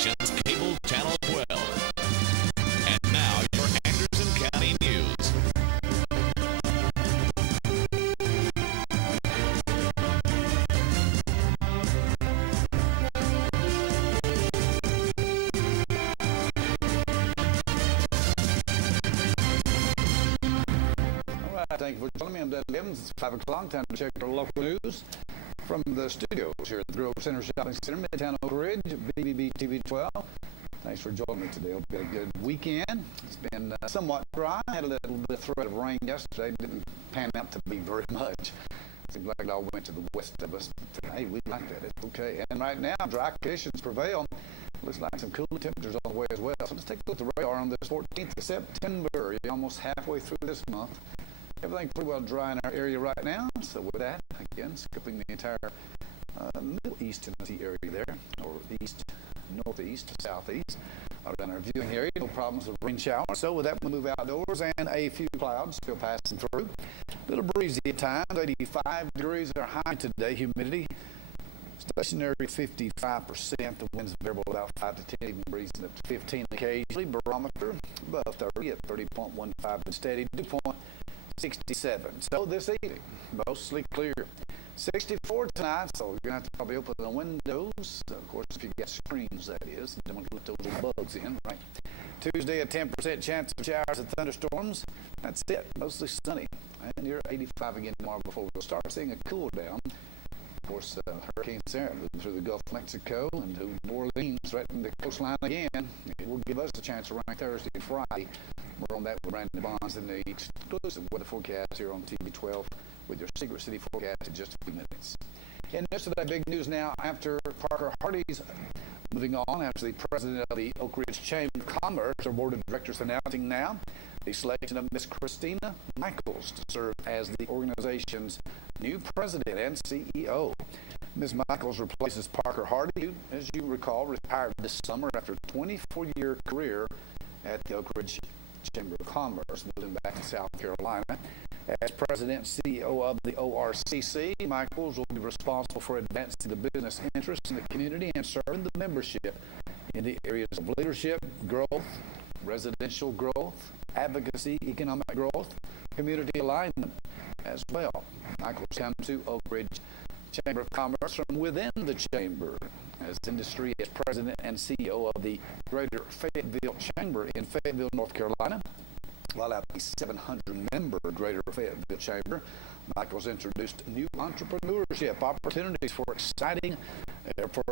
Nation's cable channel 12. And now your Anderson County News. All right, thank you for joining me. I'm Dudley Evans. It's 5 o'clock. Time to check our local news from the studios here at the Grove Center Shopping Center, Midtown Oak Ridge, BBB TV 12. Thanks for joining me today. Hope you had a good weekend. It's been somewhat dry. I had a little bit of threat of rain yesterday. Didn't pan out to be very much. Seems like it all went to the west of us. But, hey, we like that. It's okay. And right now, dry conditions prevail. Looks like some cooler temperatures on the way as well. So let's take a look at the radar on this 14th of September. You're almost halfway through this month. Everything pretty well dry in our area right now. So with that, again, skipping the entire Middle East Tennessee area there, or east, northeast, southeast, around our viewing area. No problems with rain showers. So with that, we'll move outdoors and a few clouds still passing through. A little breezy at times. 85 degrees are high today. Humidity stationary 55%. The winds variable about 5 to 10, even breezing up to 15 occasionally. Barometer above 30 at 30.15 and steady. Dew point 67. So this evening, mostly clear. 64 tonight, so you're going to have to probably open the windows. Of course, if you've got screens, that is. Don't want to let those little bugs in, right? Tuesday, a 10% chance of showers and thunderstorms. That's it. Mostly sunny. And you're 85 again tomorrow before we'll start seeing a cool down. Of course, Hurricane Sarah moving through the Gulf of Mexico and to New Orleans, threatening the coastline again. It will give us a chance to rain Thursday and Friday. We're on that with Brandon Bonds in the exclusive weather forecast here on TV 12 with your Secret City forecast in just a few minutes. And yesterday, big news now after Parker Hardy's moving on after the president of the Oak Ridge Chamber of Commerce, our board of directors announcing now the selection of Miss Christina Michaels to serve as the organization's new president and CEO. Ms. Michaels replaces Parker Hardy, who, as you recall, retired this summer after a 24-year career at the Oak Ridge Chamber of Commerce, moving back to South Carolina. As president and CEO of the ORCC, Michaels will be responsible for advancing the business interests in the community and serving the membership in the areas of leadership, growth, residential growth, advocacy, economic growth, community alignment as well. Michaels comes to Oak Ridge Chamber of Commerce from within the chamber as industry as president and CEO of the Greater Fayetteville Chamber in Fayetteville, North Carolina. While at the 700-member Greater Fayetteville Chamber, Michaels introduced new entrepreneurship opportunities for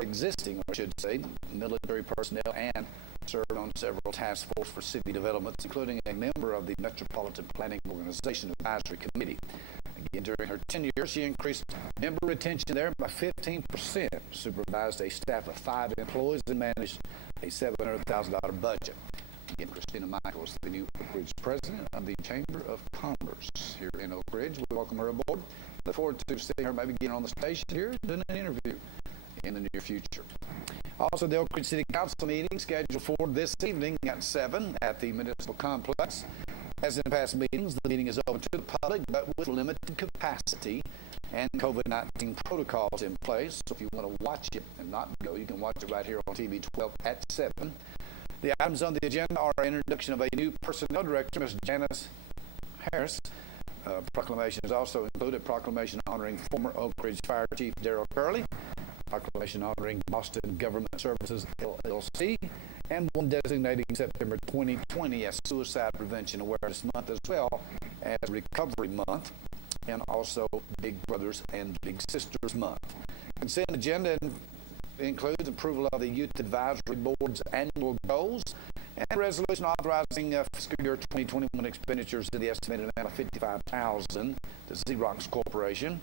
existing, I should say, military personnel and served on several task force for city developments, including a member of the Metropolitan Planning Organization Advisory Committee. Again, during her tenure, she increased member retention there by 15%, supervised a staff of 5 employees, and managed a $700,000 budget. Again, Christina Michaels, the new Oak Ridge president of the Chamber of Commerce here in Oak Ridge. We welcome her aboard. Look forward to seeing her maybe getting on the station here and doing an interview in the near future. Also, the Oak Ridge City Council meeting scheduled for this evening at 7 at the Municipal Complex. As in past meetings, the meeting is open to the public, but with limited capacity and COVID-19 protocols in place. So if you want to watch it and not go, you can watch it right here on TV 12 at 7. The items on the agenda are introduction of a new personnel director, Ms. Janice Harris. Proclamation is also included. Proclamation honoring former Oak Ridge Fire Chief Darrell Curley. Proclamation honoring Boston Government Services LLC. And one designating September 2020 as Suicide Prevention Awareness Month, as well as Recovery Month, and also Big Brothers and Big Sisters Month. Consent agenda includes approval of the Youth Advisory Board's annual goals and a resolution authorizing fiscal year 2021 expenditures in the estimated amount of $55,000 to Xerox Corporation.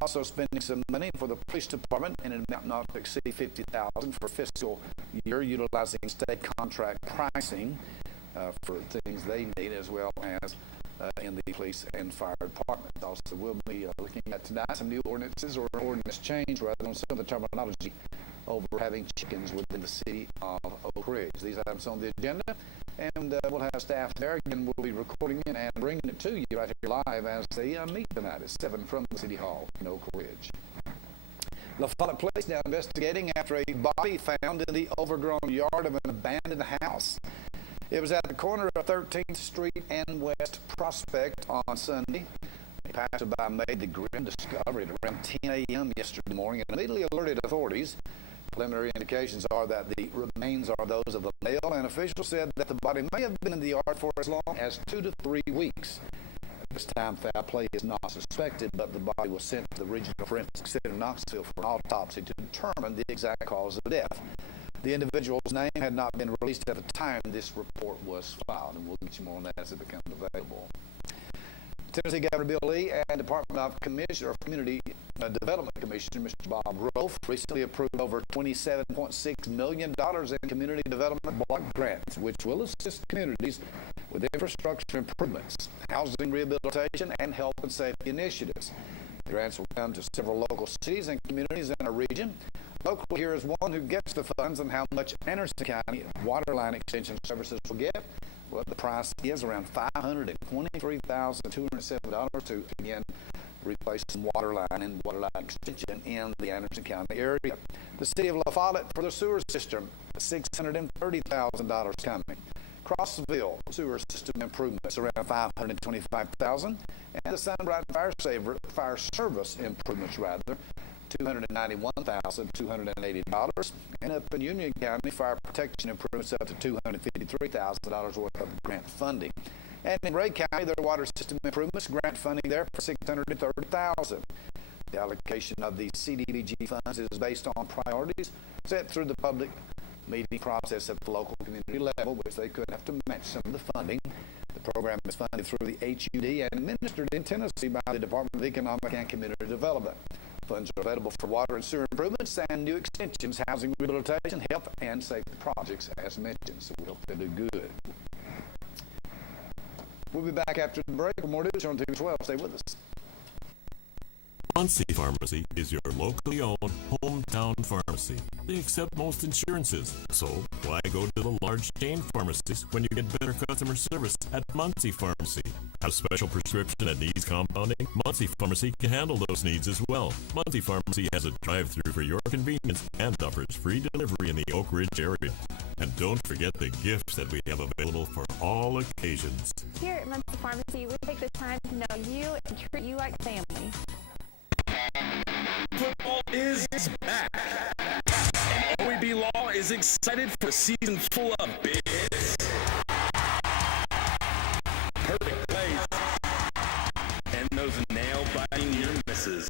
Also spending some money for the police department in an amount not to exceed $50,000 for fiscal year, utilizing state contract pricing for things they need, as well as in the police and fire department. Also, we'll be looking at tonight some new ordinances or ordinance change rather on some of the terminology over having chickens within the city of Oak Ridge. These items on the agenda, and we'll have staff there. Again, we'll be recording it and bringing it to you right here live as they meet tonight at 7 from the City Hall in Oak Ridge. La Follette Police now investigating after a body found in the overgrown yard of an abandoned house. It was at the corner of 13th Street and West Prospect on Sunday. A passerby made the grim discovery at around 10 a.m. yesterday morning and immediately alerted authorities. Preliminary indications are that the remains are those of a male, and officials said that the body may have been in the yard for as long as 2 to 3 weeks. At this time, foul play is not suspected, but the body was sent to the Regional Forensic Center in Knoxville for an autopsy to determine the exact cause of death. The individual's name had not been released at the time this report was filed, and we'll get you more on that as it becomes available. Tennessee Governor Bill Lee and Department of Community Development Commissioner Mr. Bob Rolfe recently approved over $27.6 million in community development block grants, which will assist communities with infrastructure improvements, housing rehabilitation, and health and safety initiatives. The grants will come to several local cities and communities in our region. Local here is one who gets the funds and how much Anderson County water line extension services will get. Well, the price is around $523,207 to, again, replace some water line and water line extension in the Anderson County area. The city of La Follette for the sewer system, $630,000 coming. Crossville sewer system improvements around $525,000, and the Sunbright Fire Service improvements $291,280, and up in Union County, fire protection improvements up to $253,000 worth of grant funding. And in Ray County, their water system improvements, grant funding there for $630,000. The allocation of the CDBG funds is based on priorities set through the public meeting process at the local community level, which they could have to match some of the funding. The program is funded through the HUD and administered in Tennessee by the Department of Economic and Community Development. Funds are available for water and sewer improvements and new extensions, housing rehabilitation, health, and safety projects, as mentioned. So we hope they do good. We'll be back after the break with more news on TV 12. Stay with us. Muncie Pharmacy is your locally owned hometown pharmacy. They accept most insurances, so why go to the large chain pharmacies when you get better customer service at Muncie Pharmacy? Have special prescription and needs compounding? Muncie Pharmacy can handle those needs as well. Muncie Pharmacy has a drive-through for your convenience and offers free delivery in the Oak Ridge area. And don't forget the gifts that we have available for all occasions. Here at Muncie Pharmacy, we take the time to know you and treat you like family. Football is back, and OEB Law is excited for a season full of big hits, perfect plays, and those nail-biting near misses.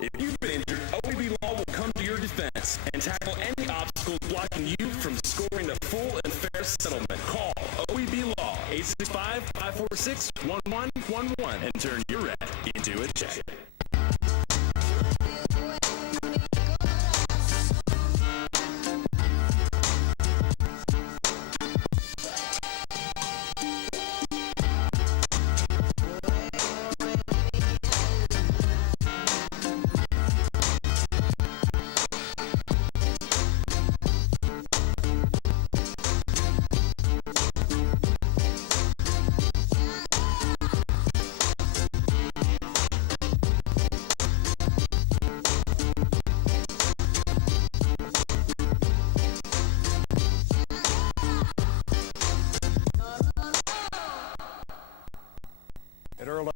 If you've been injured, OEB Law will come to your defense and tackle any obstacles blocking you from scoring a full and fair settlement. Call OEB Law 865-546-1111 and turn your red into a check.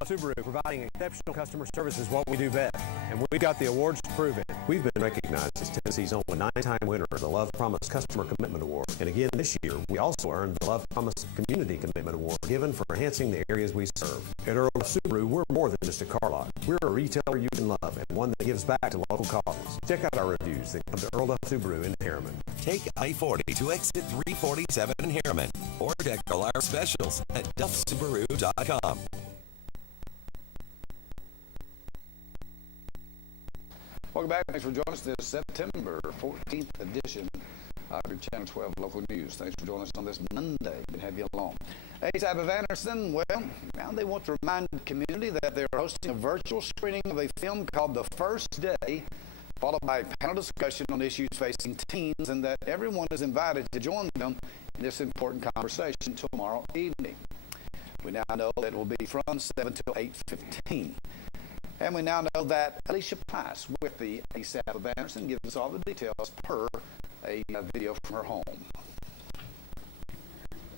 Subaru, providing exceptional customer service is what we do best, and we've got the awards to prove it. We've been recognized as Tennessee's only 9-time winner of the Love Promise Customer Commitment Award. And again this year, we also earned the Love Promise Community Commitment Award, given for enhancing the areas we serve. At Earl Subaru, we're more than just a car lot. We're a retailer you can love and one that gives back to local causes. Check out our reviews that come to Earl Subaru in Harriman. Take I-40 to exit 347 in Harriman, or check all our specials at duffsubaru.com. Welcome back. Thanks for joining us this September 14th edition of your Channel 12 Local News. Thanks for joining us on this Monday. Good to have you along. A-Type of Anderson, well, now they want to remind the community that they're hosting a virtual screening of a film called The First Day, followed by a panel discussion on issues facing teens, and that everyone is invited to join them in this important conversation tomorrow evening. We now know that it will be from 7 till 8:15. And we now know that Alicia Price with the ASAP of Anderson gives us all the details per a video from her home.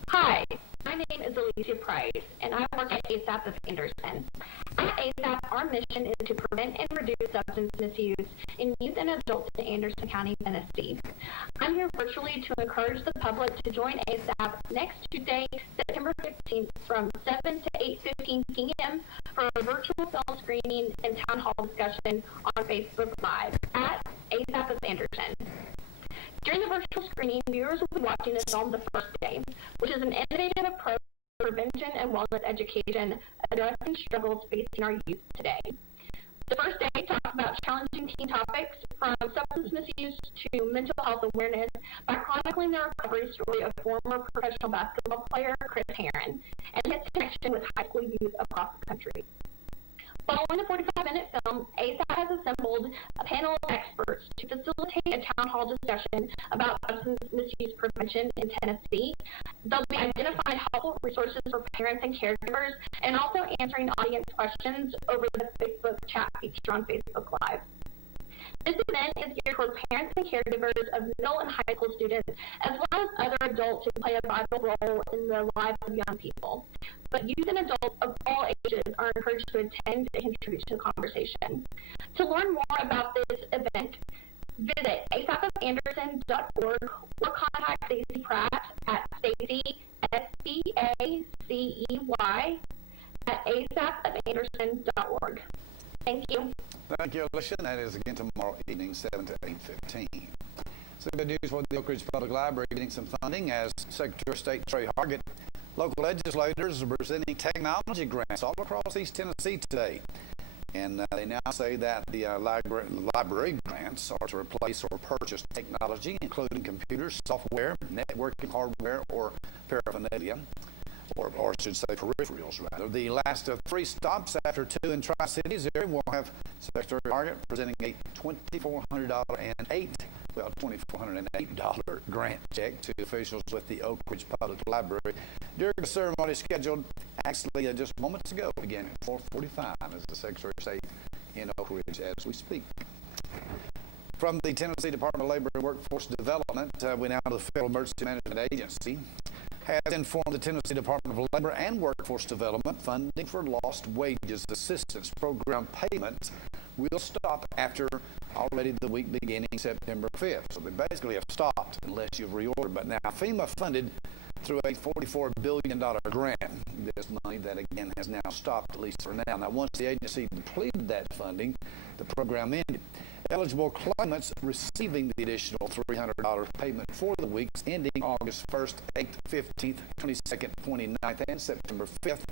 Hi, my name is Alicia Price, and I work at ASAP of Anderson. At ASAP, our mission is to prevent and reduce substance misuse in youth and adults in Anderson County, Tennessee. I'm here virtually to encourage the public to join ASAP next Tuesday, September 15th from 7 to 8:15 p.m. for a virtual film screening and town hall discussion on Facebook Live at ASAP of Anderson. During the virtual screening, viewers will be watching the film The First Day, which is an innovative approach to prevention and wellness education addressing struggles facing our youth today. The First Day talks about challenging teen topics from substance misuse to mental health awareness by chronicling the recovery story of former professional basketball player Chris Herron and his connection with high school youth across the country. Following the 45-minute film, ASAP has assembled a panel of experts to facilitate a town hall discussion about substance misuse prevention in Tennessee. They'll be identifying helpful resources for parents and caregivers and also answering audience questions over the Facebook chat feature on Facebook Live. This event is geared toward parents and caregivers of middle and high school students, as well as other adults who play a vital role in the lives of young people. But youth and adults of all ages are encouraged to attend and contribute to the conversation. To learn more about this event, visit asapofanderson.org or contact Stacey Pratt at Stacey, S-P-A-C-E-Y, at asapofanderson.org. Thank you. Thank you, Alicia. That is again tomorrow evening, 7 to 8:15. So good news for the Oak Ridge Public Library getting some funding as Secretary of State Trey Hargett. Local legislators are presenting technology grants all across East Tennessee today. And they now say that the library grants are to replace or purchase technology, including computers, software, networking hardware, or paraphernalia. Or I should say peripherals, rather. The last of 3 stops after 2 in Tri-Cities area will have Secretary Hargett presenting a $2,408 grant check to officials with the Oak Ridge Public Library. During the ceremony scheduled actually just moments ago, began at 4:45 as the Secretary of State in Oak Ridge as we speak. From the Tennessee Department of Labor and Workforce Development, we now know the Federal Emergency Management Agency has informed the Tennessee Department of Labor and Workforce Development funding for lost wages assistance program payments will stop after already the week beginning September 5th. So they basically have stopped unless you've reordered. But now FEMA funded through a $44 billion grant this money that again has now stopped at least for now. Now once the agency depleted that funding, the program ended. Eligible claimants receiving the additional $300 payment for the weeks ending August 1st, 8th, 15th, 22nd, 29th, and September 5th,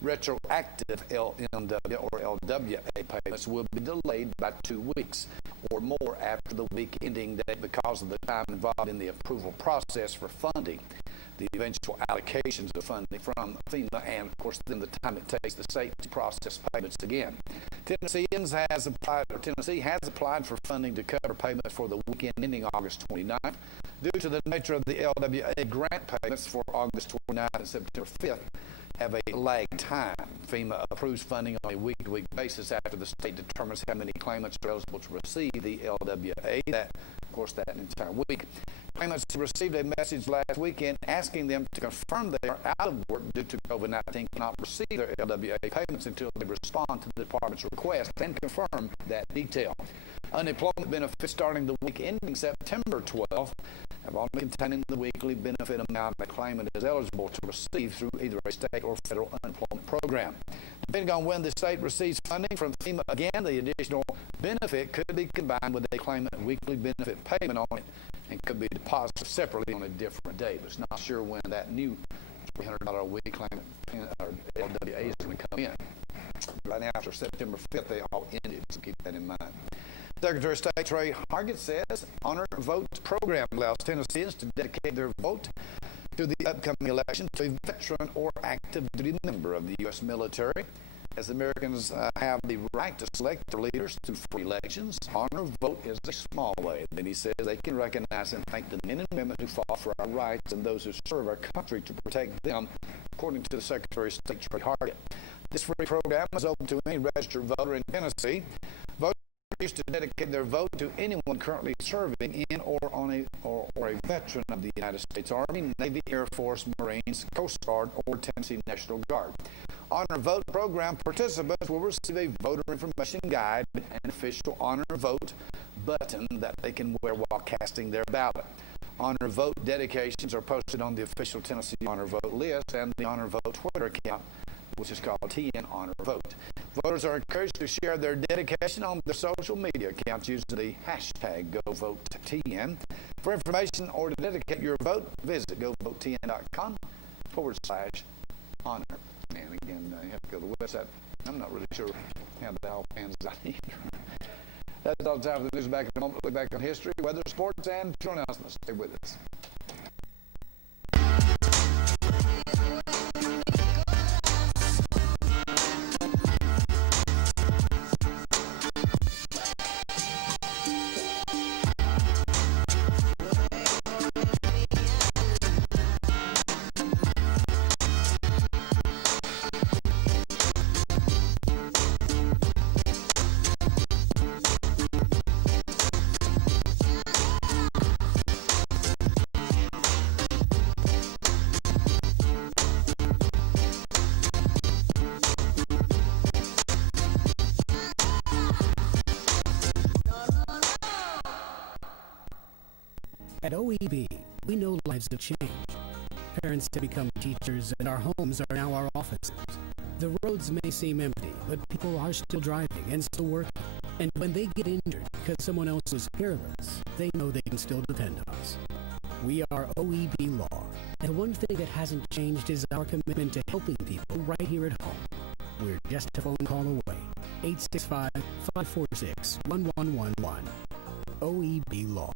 retroactive LMW or LWA payments will be delayed by 2 weeks or more after the week ending date because of the time involved in the approval process for funding, the eventual allocations of funding from FEMA, and of course then the time it takes the state to process payments again. Tennessee has applied for funding to cover payments for the weekend ending August 29th. Due to the nature of the LWA grant payments for August 29th and September 5th have a lag time. FEMA approves funding on a week-to-week basis after the state determines how many claimants are eligible to receive the LWA, that entire week. Claimants received a message last weekend asking them to confirm they are out of work due to COVID-19 cannot receive their LWA payments until they respond to the department's request and confirm that detail. Unemployment benefits starting the week ending September 12th have only containing the weekly benefit amount the claimant is eligible to receive through either a state or federal unemployment program. Depending on when the state receives funding from FEMA, again, the additional benefit could be combined with a claimant weekly benefit payment on it and could be deposited separately on a different day. But it's not sure when that new $300 a week claimant or LWA is going to come in. Right now, after September 5th, they all ended, so keep that in mind. Secretary of State Trey Hargett says Honor Vote program allows Tennesseans to dedicate their vote to the upcoming election to a veteran or active duty member of the U.S. military. As Americans have the right to select their leaders through free elections, Honor Vote is a small way. Then he says they can recognize and thank the men and women who fought for our rights and those who serve our country to protect them, according to the Secretary of State Trey Hargett. This free program is open to any registered voter in Tennessee. Voters used to dedicate their vote to anyone currently serving in or a veteran of the United States Army, Navy, Air Force, Marines, Coast Guard, or Tennessee National Guard. Honor Vote program participants will receive a voter information guide and official Honor Vote button that they can wear while casting their ballot. Honor Vote dedications are posted on the official Tennessee Honor Vote list and the Honor Vote Twitter account, which is called TN Honor Vote. Voters are encouraged to share their dedication on their social media accounts using the hashtag GoVoteTN. For information or to dedicate your vote, visit govotetn.com/honor. And again, you have to go to the website. I'm not really sure how that all pans out either. That's all the time for the news. Back in a moment. Look back on history, weather, sports, and show announcements. Stay with us. At OEB, we know lives have changed. Parents have become teachers, and our homes are now our offices. The roads may seem empty, but people are still driving and still working. And when they get injured because someone else was careless, they know they can still depend on us. We are OEB Law, and one thing that hasn't changed is our commitment to helping people right here at home. We're just a phone call away. 865-546-1111. OEB Law.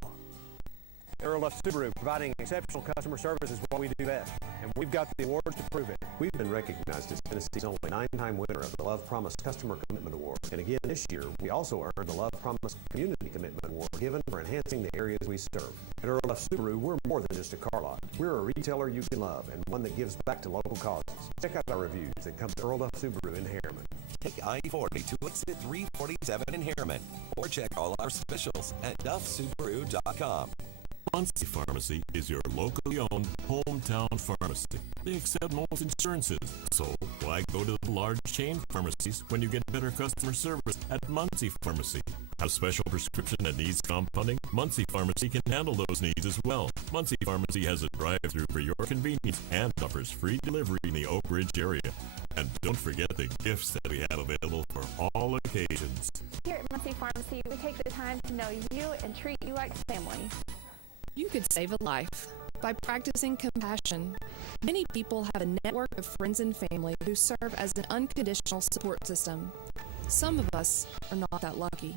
Earl F. Subaru, providing exceptional customer service is what we do best, and we've got the awards to prove it. We've been recognized as Tennessee's only 9-time winner of the Love Promise Customer Commitment Award. And again this year, we also earned the Love Promise Community Commitment Award, given for enhancing the areas we serve. At Earl F. Subaru, we're more than just a car lot. We're a retailer you can love and one that gives back to local causes. Check out our reviews and come to Earl F. Subaru in Harriman. Take I-40 to exit 347 in Harriman, or check all our specials at duffsubaru.com. Muncie Pharmacy is your locally owned hometown pharmacy. They accept most insurances, so why go to the large chain pharmacies when you get better customer service at Muncie Pharmacy? Have a special prescription that needs compounding? Muncie Pharmacy can handle those needs as well. Muncie Pharmacy has a drive-thru for your convenience and offers free delivery in the Oak Ridge area. And don't forget the gifts that we have available for all occasions. Here at Muncie Pharmacy, we take the time to know you and treat you like family. You could save a life by practicing compassion. Many people have a network of friends and family who serve as an unconditional support system. Some of us are not that lucky.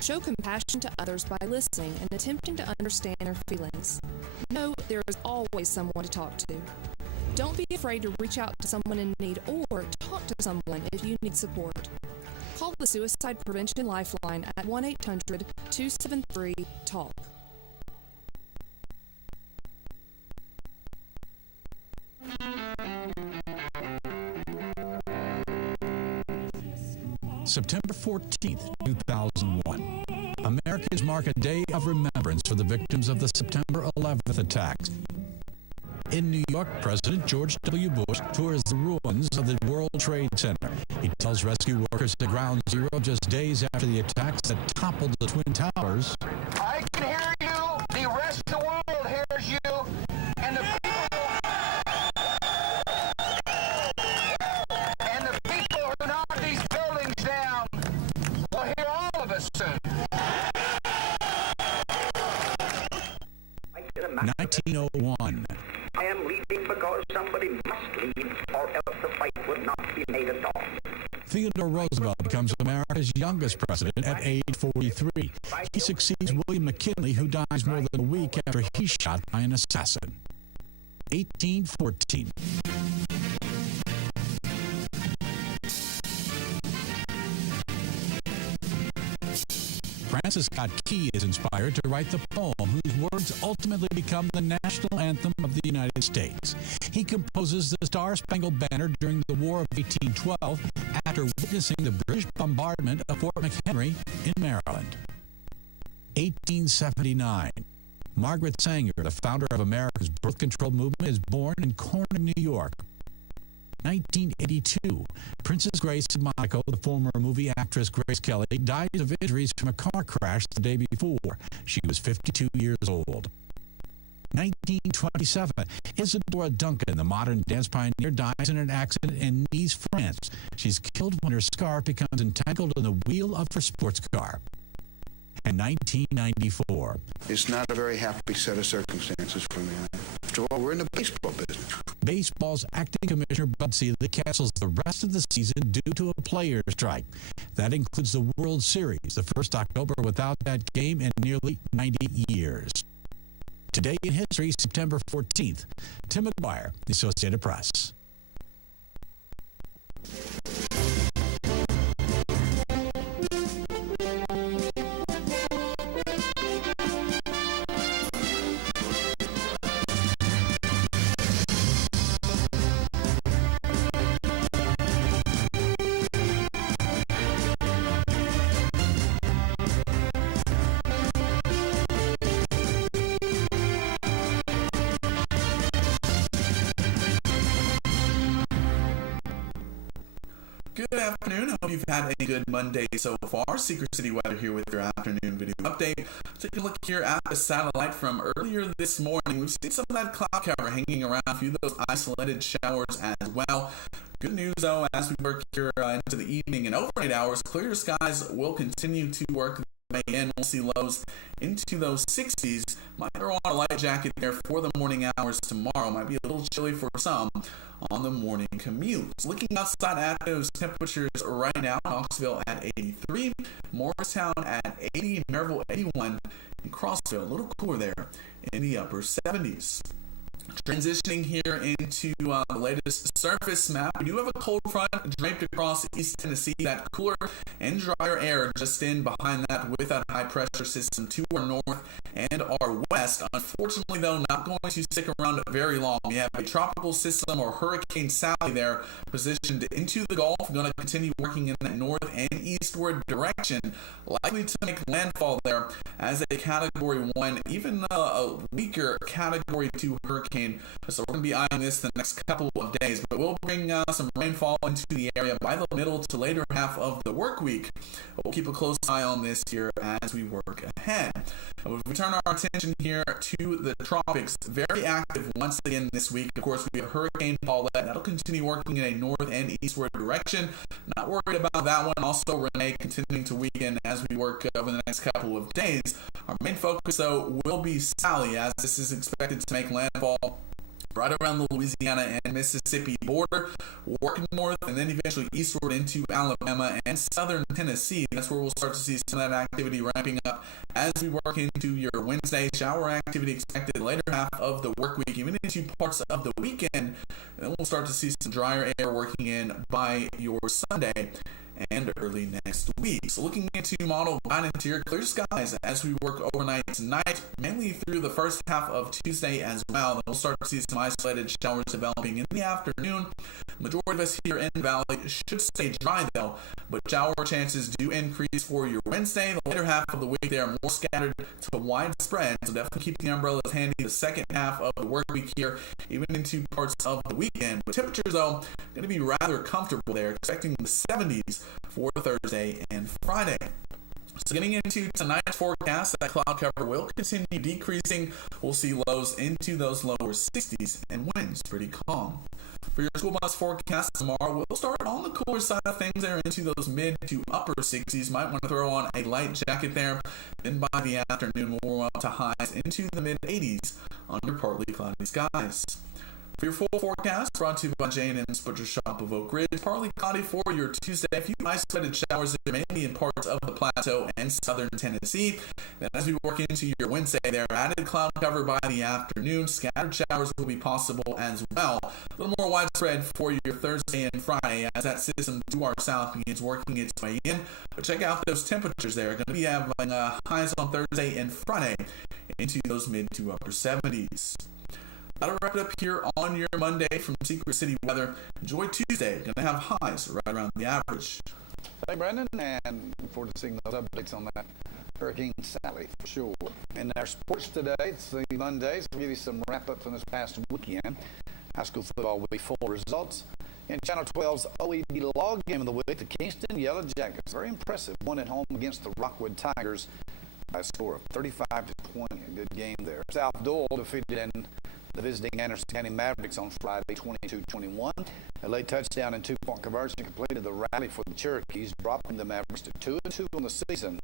Show compassion to others by listening and attempting to understand their feelings. Know there is always someone to talk to. Don't be afraid to reach out to someone in need or talk to someone if you need support. Call the Suicide Prevention Lifeline at 1-800-273-TALK. September 14th, 2001. Americans mark a day of remembrance for the victims of the September 11th attacks. In New York, President George W. Bush tours the ruins of the World Trade Center. He tells rescue workers at Ground Zero just days after the attacks that toppled the Twin Towers. I can hear you. The rest of the world hears you. And the people who knock these buildings down will hear all of us soon. 1901. I am leaving because somebody must leave, or else the fight would not be made at all. Theodore Roosevelt becomes America's youngest president at age 43. He succeeds William McKinley, who dies more than a week after he's shot by an assassin. 1814. Francis Scott Key is inspired to write the poem whose words ultimately become the national anthem of the United States. He composes the Star-Spangled Banner during the War of 1812 after witnessing the British bombardment of Fort McHenry in Maryland. 1879. Margaret Sanger, the founder of America's birth control movement, is born in Corning, New York. 1982. Princess Grace of Monaco, the former movie actress Grace Kelly, died of injuries from a car crash the day before. She was 52 years old. 1927. Isadora Duncan, the modern dance pioneer, dies in an accident in Nice, France. She's killed when her scarf becomes entangled in the wheel of her sports car. And 1994. It's not a very happy set of circumstances for me. After all, we're in the baseball business. Baseball's acting commissioner Bud Selig cancels the rest of the season due to a players' strike. That includes the World Series, the first October without that game in nearly 90 years. Today in history, September 14th. Tim McGuire, The Associated Press. Good afternoon. I hope you've had a good Monday so far. Secret City Weather here with your afternoon video update. Take a look here at the satellite from earlier this morning. We've seen some of that cloud cover hanging around, a few of those isolated showers as well. Good news, though, as we work here into the evening and overnight hours, clear skies will continue to work in. We'll see lows into those 60s. Might throw on a light jacket there for the morning hours tomorrow. Might be a little chilly for some on the morning commute. Looking outside at those temperatures right now, Knoxville at 83, Morristown at 80, Maryville 81, and Crossville a little cooler there in the upper 70s. Transitioning here into the latest surface map, we do have a cold front draped across East Tennessee. That cooler and drier air just in behind that with that high pressure system to our north and our west. Unfortunately, though, not going to stick around very long. We have a tropical system or Hurricane Sally there positioned into the Gulf. Going to continue working in that north and eastward direction. Likely to make landfall there as a Category 1, even a weaker Category 2 hurricane. So we're going to be eyeing this the next couple of days, but we'll bring some rainfall into the area by the middle to later half of the work week. We'll keep a close eye on this here as we work ahead. If we turn our attention here to the tropics, very active once again this week. Of course, we have Hurricane Paulette. That'll continue working in a north and eastward direction. Not worried about that one. Also, Renee continuing to weaken as we work over the next couple of days. Our main focus, though, will be Sally, as this is expected to make landfall right around the Louisiana and Mississippi border, working north and then eventually eastward into Alabama and southern Tennessee. That's where we'll start to see some of that activity ramping up as we work into your Wednesday. Shower activity expected later half of the work week, even into parts of the weekend. And then we'll start to see some drier air working in by your Sunday and early next week. So looking into model guidance here, clear skies as we work overnight tonight, mainly through the first half of Tuesday as well. Then we'll start to see some isolated showers developing in the afternoon. Majority of us here in the valley should stay dry though, but shower chances do increase for your Wednesday. The later half of the week they are more scattered to widespread, so definitely keep the umbrellas handy the second half of the work week here, even into parts of the weekend. But temperatures though, going to be rather comfortable there, expecting the 70s for Thursday and Friday. So getting into tonight's forecast, that cloud cover will continue decreasing. We'll see lows into those lower 60s and winds pretty calm. For your school bus forecast tomorrow, we'll start on the cooler side of things there into those mid to upper 60s. Might want to throw on a light jacket there. Then by the afternoon, we'll warm up to highs into the mid 80s under partly cloudy skies. For your full forecast, brought to you by J&M's Butcher Shop of Oak Ridge, partly cloudy for your Tuesday. A few isolated showers mainly in parts of the Plateau and southern Tennessee. Then as we work into your Wednesday, there added cloud cover by the afternoon. Scattered showers will be possible as well. A little more widespread for your Thursday and Friday as that system to our south begins working its way in. But check out those temperatures there. Going to be having highs on Thursday and Friday into those mid to upper 70s. That'll wrap it up here on your Monday from Secret City Weather. Enjoy Tuesday. Going to have highs right around the average. Hey, Brendan, and look forward to seeing those updates on that Hurricane Sally for sure. In our sports today, it's the Mondays. We'll give you some wrap-up from this past weekend. High school football will be full results. In Channel 12's OED log game of the week, the Kingston Yellow Jackets, very impressive, won at home against the Rockwood Tigers by a score of 35-20. A good game there. South Dole defeated the visiting Anderson County Mavericks on Friday, 22-21. A late touchdown and two-point conversion completed the rally for the Cherokees, dropping the Mavericks to 2-2 on the season.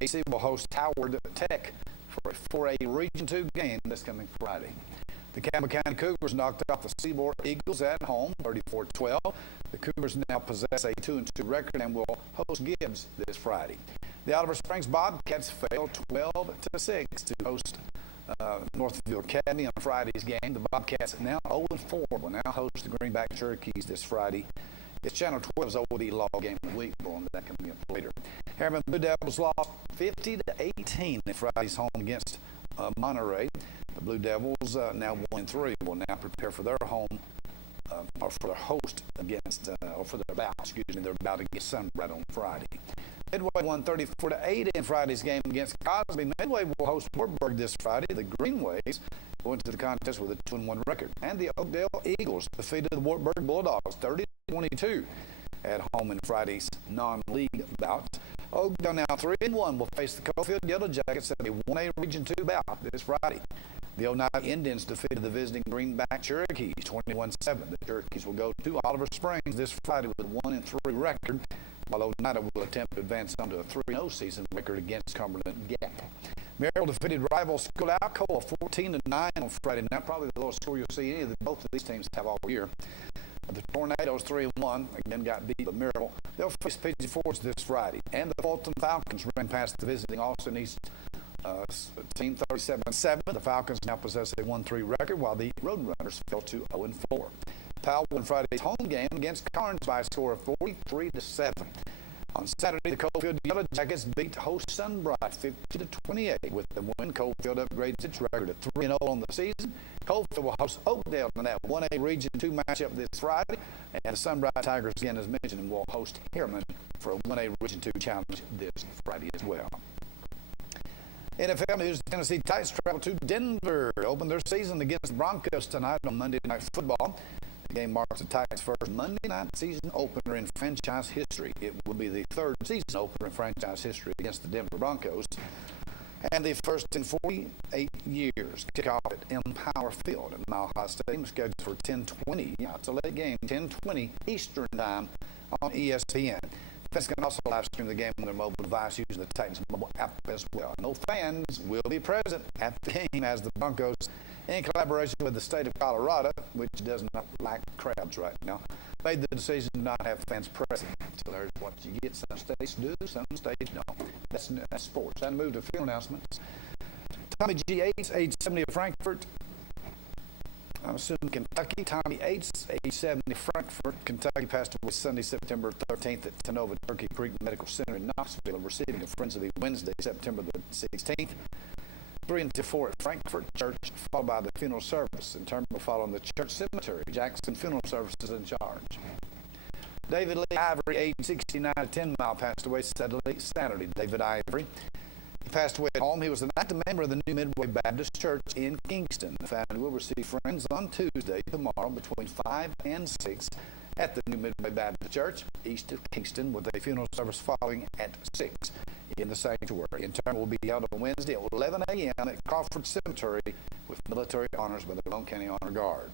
AC will host Howard Tech for a Region 2 game this coming Friday. The Campbell County Cougars knocked off the Seaboard Eagles at home, 34-12. The Cougars now possess a 2-2 record and will host Gibbs this Friday. The Oliver Springs Bobcats fell 12-6 to host Northville Academy on Friday's game. The Bobcats now 0-4 will now host the Greenback Cherokees this Friday. It's Channel 12's OD Law Game of the Week. More on that coming up later. Harriman Blue Devils lost 50-18 in Friday's home against Monterey. The Blue Devils now 1-3 will now prepare for their home or for their host against or for their bout. They're about to get Sunbright on Friday. Midway won 34-8 in Friday's game against Cosby. Midway will host Wartburg this Friday. The Greenways go into the contest with a 2-1 record. And the Oakdale Eagles defeated the Wartburg Bulldogs 30-22 at home in Friday's non-league bout. Oakdale now 3-1 will face the Coalfield Yellow Jackets at a 1A Region 2 bout this Friday. The Oneida Indians defeated the visiting Greenback Cherokees 21-7. The Cherokees will go to Oliver Springs this Friday with a 1-3 record, while Oneida will attempt to advance onto a 3-0 season record against Cumberland Gap. Merrill defeated rival School Alcoa 14-9 on Friday night. Probably the lowest score you'll see any of both of these teams have all year. The Tornadoes 3-1 again got beat by Merrill. They'll face PG Fords this Friday. And the Fulton Falcons ran past the visiting Austin East team 37-7. The Falcons now possess a 1-3 record, while the Roadrunners fell to 0-4. Powell won Friday's home game against Carnes by a score of 43-7. On Saturday, the Coalfield Yellow Jackets beat host Sunbright 50-28. With the win, Coalfield upgrades its record to 3-0 on the season. Coalfield will host Oakdale in that 1A Region 2 matchup this Friday. And the Sunbright Tigers, again as mentioned, will host Harriman for a 1A Region 2 challenge this Friday as well. NFL news: Tennessee Titans travel to Denver to open their season against the Broncos tonight on Monday Night Football. The game marks the Titans' first Monday night season opener in franchise history. It will be the third season opener in franchise history against the Denver Broncos, and the first in 48 years. Kickoff at Empower Field at Mile High Stadium, scheduled for 10:20. Yeah, it's a late game, 10:20 Eastern Time on ESPN. Fans can also live stream the game on their mobile device using the Titans mobile app as well. No fans will be present at the game as the Broncos, in collaboration with the state of Colorado, which does not like crowds right now, made the decision to not have fans present. So there's what you get. Some states do, some states don't. That's sports. I move to field announcements. Tommy G. Yates, age 70 of Frankfort, I'm assuming Kentucky. Tommy Yates, age 70, Frankfort, Kentucky, passed away Sunday, September 13th at Tenova Turkey Creek Medical Center in Knoxville, receiving a Friends of the Wednesday, September the 16th. 3 to 4 at Frankfort Church, followed by the funeral service. In turn, will follow in the church cemetery. Jackson Funeral Services in charge. David Lee Ivory, age 69 of 10 Mile, passed away Saturday. David Ivory. He passed away at home. He was an active member of the New Midway Baptist Church in Kingston. The family will receive friends on Tuesday, tomorrow, between 5 and 6 at the New Midway Baptist Church, east of Kingston, with a funeral service following at 6 in the sanctuary. In turn, will be held on Wednesday at 11 a.m. at Crawford Cemetery with military honors by the Malone County Honor Guard.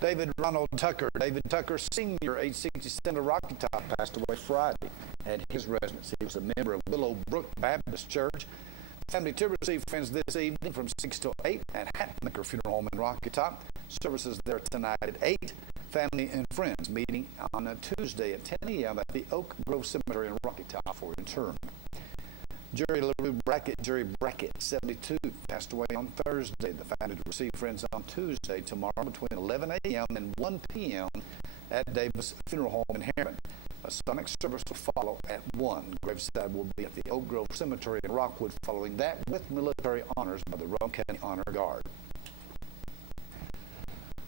David Ronald Tucker. David Tucker, Sr., age 67 of Rocky Top, passed away Friday at his residence. He was a member of Willow Brook Baptist Church. Family to receive friends this evening from 6 to 8 at Hatmaker Funeral Home in Rocky Top. Services there tonight at 8. Family and friends meeting on a Tuesday at 10 a.m. at the Oak Grove Cemetery in Rocky Top for interment. Jerry Brackett, 72, passed away on Thursday. The family to receive friends on Tuesday, tomorrow, between 11 a.m. and 1 p.m. at Davis Funeral Home in Harriman. A sonic service will follow at 1. Graveside will be at the Oak Grove Cemetery in Rockwood following that with military honors by the Roane County Honor Guard.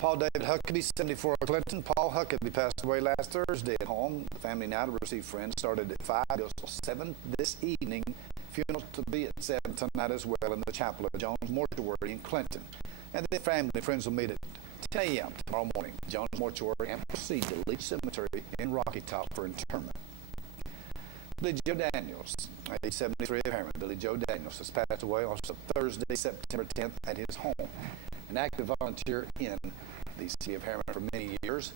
Paul David Huckabee, 74 of Clinton. Paul Huckabee passed away last Thursday at home. The family now to receive friends started at 5, goes till 7 this evening. Funeral to be at 7 tonight as well in the chapel at Jones Mortuary in Clinton. And then family and friends will meet at 10 a.m. tomorrow morning, Jones Mortuary, and proceed to Leach Cemetery in Rocky Top for interment. Billy Joe Daniels, age 73 of Harriman. Billy Joe Daniels has passed away on Thursday, September 10th at his home. An active volunteer in the city of Harriman for many years,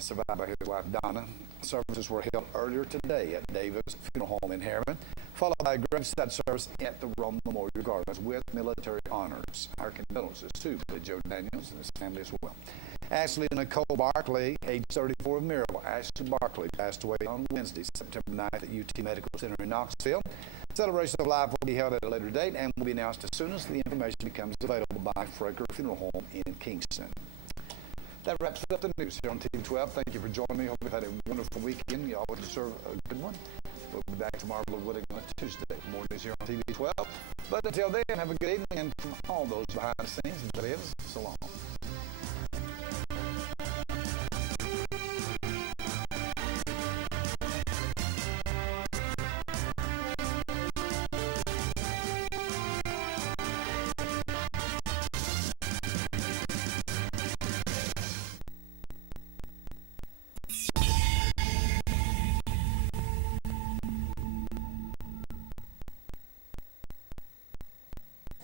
survived by his wife Donna. Services were held earlier today at Davis Funeral Home in Harriman, followed by a graveside service at the Rome Memorial Gardens with military honors. Our condolences to Billy Joe Daniels and his family as well. Ashley Nicole Barkley, age 34 of Maryville. Ashley Barkley passed away on Wednesday, September 9th at UT Medical Center in Knoxville. Celebration of life will be held at a later date and will be announced as soon as the information becomes available by Fraker Funeral Home in Kingston. That wraps up the news here on TV 12. Thank you for joining me. Hope you've had a wonderful weekend. You all deserve a good one. We'll be back tomorrow on Tuesday. More news here on TV 12. But until then, have a good evening. And from all those behind the scenes, Dudley Evans, so long.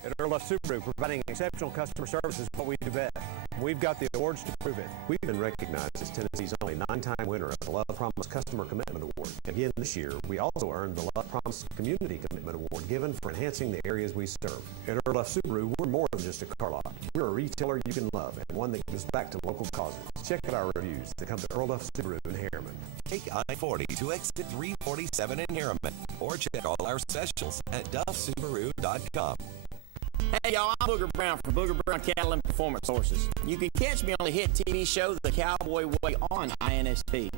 At Earl F. Subaru, providing exceptional customer service is what we do best. We've got the awards to prove it. We've been recognized as Tennessee's only 9-time winner of the Love Promise Customer Commitment Award. Again this year, we also earned the Love Promise Community Commitment Award given for enhancing the areas we serve. At Earl F. Subaru, we're more than just a car lot. We're a retailer you can love and one that gives back to local causes. Check out our reviews that come to Earl F. Subaru in Harriman. Take I-40 to exit 347 in Harriman, or check all our specials at duffsubaru.com. Hey y'all, I'm Booger Brown from Booger Brown Cattle and Performance Horses. You can catch me on the hit TV show The Cowboy Way on INSP.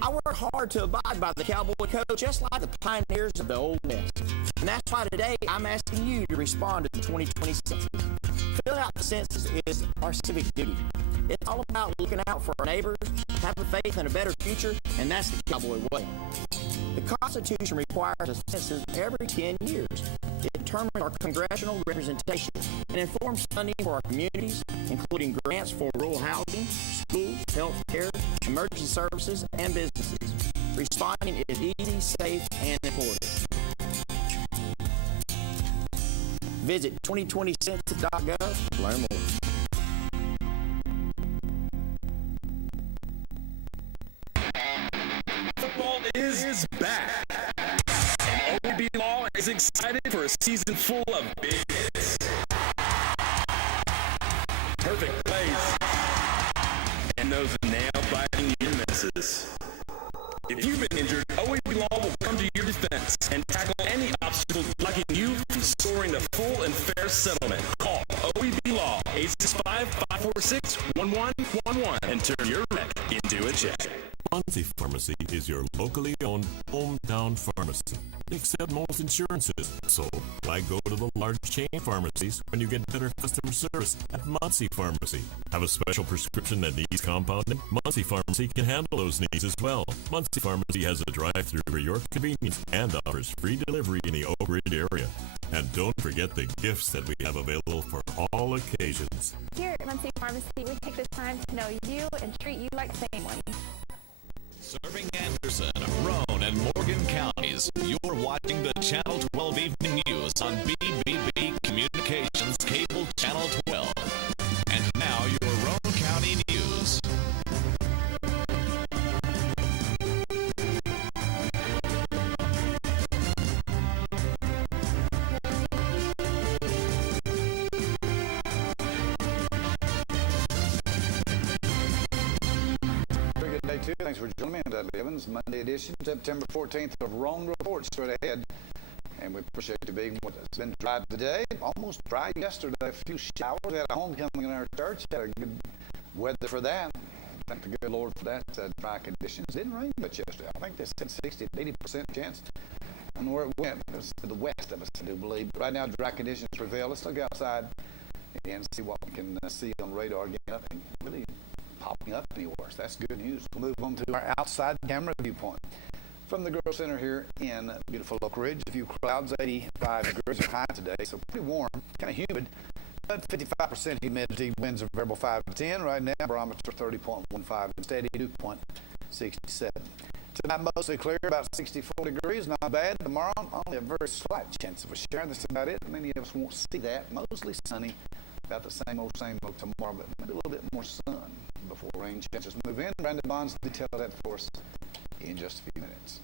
I work hard to abide by the Cowboy Code just like the pioneers of the Old West. And that's why today I'm asking you to respond to the 2020 census. Filling out the census is our civic duty. It's all about looking out for our neighbors, having faith in a better future, and that's the Cowboy Way. The Constitution requires a census every 10 years. It determines our congressional representation and informs funding for our communities, including grants for rural housing, schools, health care, emergency services, and businesses. Responding is easy, safe, and important. Visit 2020census.gov to learn more. Football is back. And OB Law is excited for a season full of big hits, perfect plays, and those nail-biting near misses. If you've been injured, OB Law will come to your defense and tackle any obstacle blocking you from scoring a full and fair settlement. Call OB Law 865-546-1111 and turn your wreck into a check. Muncie Pharmacy is your locally owned hometown pharmacy. They accept most insurances, so why go to the large chain pharmacies when you get better customer service at Muncie Pharmacy? Have a special prescription that needs compounding? Muncie Pharmacy can handle those needs as well. Muncie Pharmacy has a drive-thru for your convenience and offers free delivery in the Oak Ridge area. And don't forget the gifts that we have available for all occasions. Here at Muncie Pharmacy, we take the time to know you and treat you like family. Serving Anderson, Roane, and Morgan counties, you're watching the Channel 12 Evening News on BBB Communications Cable Channel 12. And now your Roane County News. 2022. Thanks for joining me on Dudley Evans, Monday edition, September 14th of Rome Report straight ahead. And we appreciate you being with us. It's been dry today, almost dry yesterday. A few showers. We had a homecoming in our church. Had a good weather for that. Thank the good Lord for that. Dry conditions. Didn't rain much yesterday. I think they said 60 to 80% chance. I don't know where it went. It was to the west of us, I do believe. But right now, dry conditions prevail. Let's look outside and see what we can see on radar. Again, nothing really popping up any worse. That's good news. We'll move on to our outside camera viewpoint. From the Grove Center here in beautiful Oak Ridge, a few clouds, 85 degrees are high today, so pretty warm, kind of humid, but 55% humidity, winds are variable 5 to 10. Right now, barometer 30.15 and steady dew point 67. Tonight, mostly clear, about 64 degrees, not bad. Tomorrow, only a very slight chance of a shower. That's about it. Many of us won't see that. Mostly sunny, about the same old tomorrow, but maybe a little bit more sun before rain chances move in. Brandon Bonds detail that for us in just a few minutes.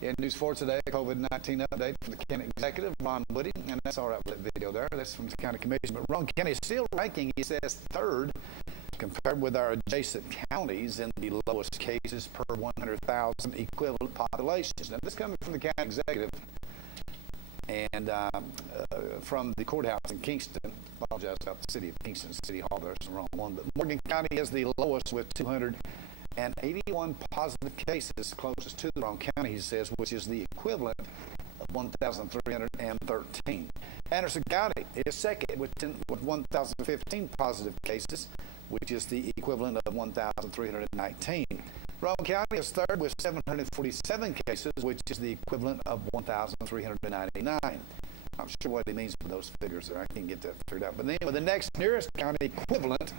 In news for today, COVID-19 update from the county executive, Ron Woody, and that's all right with that video there. That's from the county commission. But Roane County is still ranking, he says, third compared with our adjacent counties in the lowest cases per 100,000 equivalent populations. Now, this coming from the county executive and from the courthouse in Kingston. Apologize about the city of Kingston City Hall. There's the wrong one. But Morgan County is the lowest with 281 positive cases, closest to the Roane County, he says, which is the equivalent of 1,313. Anderson County is second with 1,015 positive cases, which is the equivalent of 1,319. Roane County is third with 747 cases, which is the equivalent of 1,399. I'm sure what he means by those figures there. I can't get that figured out. But then the next nearest county equivalent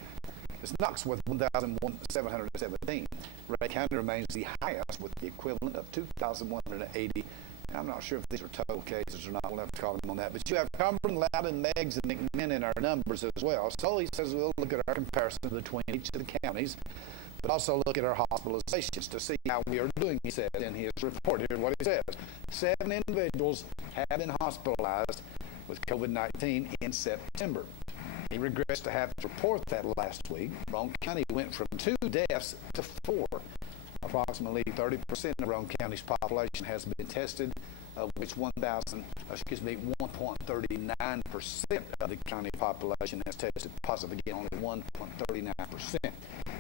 is Knox with 1,717. Ray County remains the highest with the equivalent of 2,180. I'm not sure if these are total cases or not. We'll have to call them on that. But you have Cumberland, Loudon, Meigs, and McMinn in our numbers as well. So he says we'll look at our comparison between each of the counties, but also look at our hospitalizations to see how we are doing, he said in his report. Here's what he says. 7 individuals have been hospitalized with COVID-19 in September. He regrets to have to report that last week. Roane County went from 2 deaths to 4. Approximately 30% of Roane County's population has been tested, of which 1.39% of the county population has tested positive. Again, only 1.39%.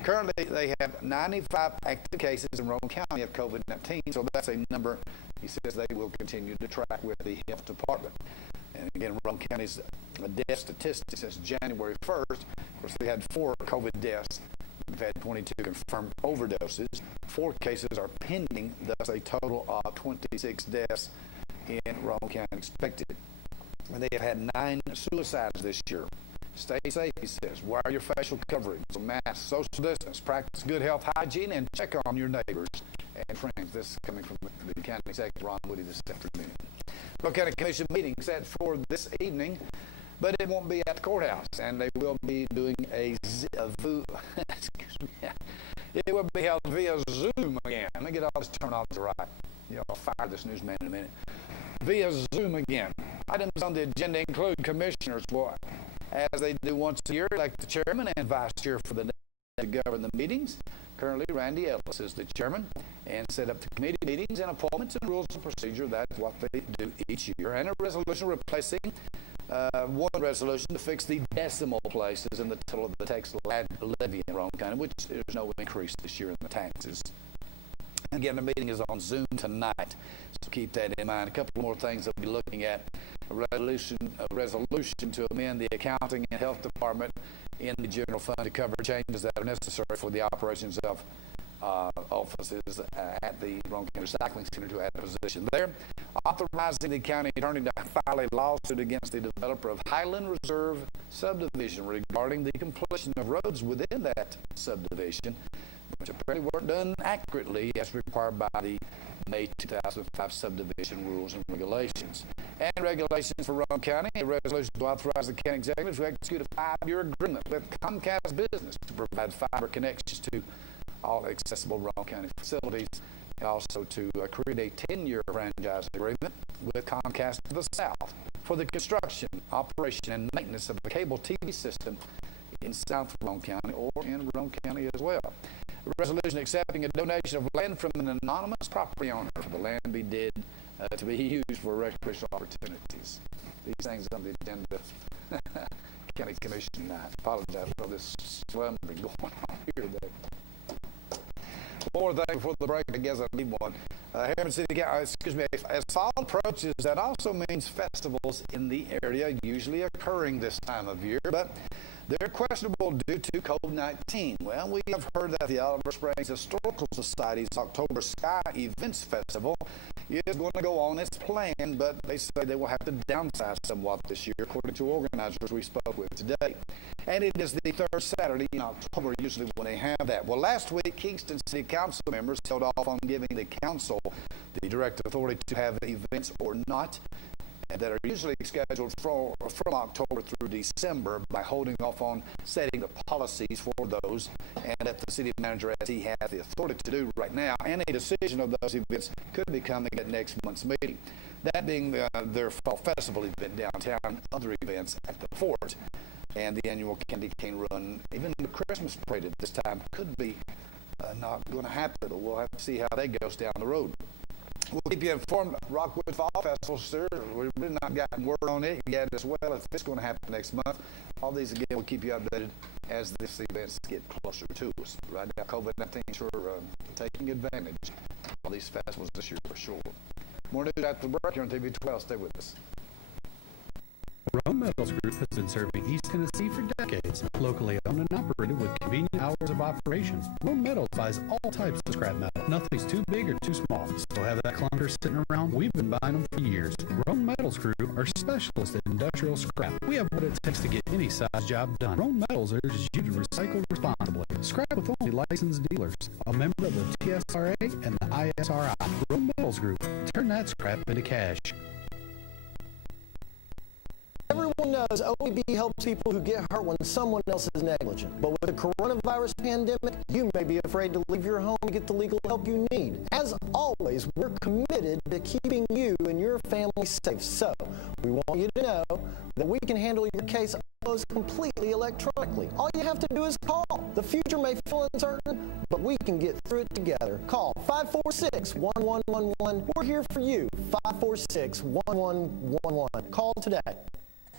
Currently, they have 95 active cases in Roane County of COVID-19, so that's a number he says they will continue to track with the health department. And again, Roane County's death statistics since January 1st, of course, they had 4 COVID deaths. We've had 22 confirmed overdoses. 4 cases are pending, thus a total of 26 deaths in Roane County expected. And they have had 9 suicides this year. Stay safe, he says. Wear your facial coverings, masks, social distance, practice good health hygiene, and check on your neighbors and friends. This is coming from the county executive, Ron Woody, this afternoon. Roane County Commission meeting set for this evening, but it won't be at the courthouse, and they will be doing it will be held via Zoom again. Let me get all this terminology right. I'll fire this newsman in a minute. Via Zoom again. Items on the agenda include commissioners will, as they do once a year, elect the chairman and vice chair for the to govern the meetings. Currently, Randy Ellis is the chairman and set up the committee meetings and appointments and rules of procedure. That's what they do each year. And a resolution replacing one resolution to fix the decimal places in the total of the tax levy in Roane County, which there's no increase this year in the taxes. And again, the meeting is on Zoom tonight, so keep that in mind. A couple more things that we'll be looking at. A resolution to amend the accounting and health department in the general fund to cover changes that are necessary for the operations of offices at the Roane County Recycling Center to add a position there. Authorizing the county attorney to file a lawsuit against the developer of Highland Reserve subdivision regarding the completion of roads within that subdivision, which apparently weren't done accurately as required by the May 2005 subdivision rules and regulations. And regulations for Roane County, a resolution to authorize the county executive to execute a 5-year agreement with Comcast Business to provide fiber connections to all accessible Roane County facilities, and also to create a 10-year franchise agreement with Comcast to the south for the construction, operation, and maintenance of a cable TV system in South Roane County or in Roane County as well. A resolution accepting a donation of land from an anonymous property owner for the land be dead to be used for recreational opportunities. These things on the agenda. County Commission, I apologize for this slumber going on here today. One more thing before the break, I guess I need one. Harriman City County, as fall approaches, that also means festivals in the area usually occurring this time of year, but they're questionable due to COVID-19. Well, we have heard that the Oliver Springs Historical Society's October Sky Events Festival is going to go on as planned, but they say they will have to downsize somewhat this year, according to organizers we spoke with today. And it is the third Saturday in October, usually when they have that. Well, last week, Kingston City Council members held off on giving the council the direct authority to have events or not, that are usually scheduled from October through December, by holding off on setting the policies for those, and that the city manager, as he has the authority to do right now, and a decision of those events could be coming at next month's meeting. That being their fall festival event downtown, other events at the fort, and the annual candy cane run, even the Christmas parade at this time could be not going to happen, but we'll have to see how that goes down the road. We'll keep you informed. Rockwood Fall Festival, sir. We've really not gotten word on it yet as well, if it's going to happen next month. All these, again, will keep you updated as these events get closer to us. Right now, COVID-19 sure taking advantage of all these festivals this year for sure. More news after the break here on TV 12. Stay with us. Rome Metals Group has been serving East Tennessee for decades, locally owned and operated with convenient hours of operation. Rome Metals buys all types of scrap metal. Nothing's too big or too small. So have that clunker sitting around? We've been buying them for years. Rome Metals Group are specialists in industrial scrap. We have what it takes to get any size job done. Rome Metals urges you to recycle responsibly. Scrap with only licensed dealers, a member of the TSRA and the ISRI. Rome Metals Group. Turn that scrap into cash. Everyone knows OEB helps people who get hurt when someone else is negligent. But with the coronavirus pandemic, you may be afraid to leave your home to get the legal help you need. As always, we're committed to keeping you and your family safe. So, we want you to know that we can handle your case almost completely electronically. All you have to do is call. The future may feel uncertain, but we can get through it together. Call 546-1111. We're here for you. 546-1111. Call today.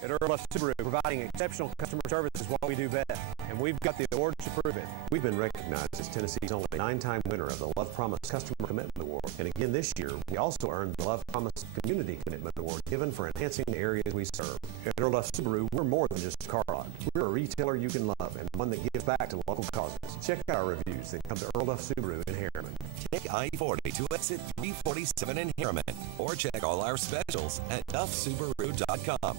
At Earl F. Subaru, providing exceptional customer service is what we do best, and we've got the awards to prove it. We've been recognized as Tennessee's only 9-time winner of the Love Promise Customer Commitment Award. And again this year, we also earned the Love Promise Community Commitment Award, given for enhancing the areas we serve. At Earl F. Subaru, we're more than just a car lot. We're a retailer you can love, and one that gives back to local causes. Check out our reviews and come to Earl F. Subaru in Harriman. Take I-40 to exit 347 in Harriman, or check all our specials at duffsubaru.com.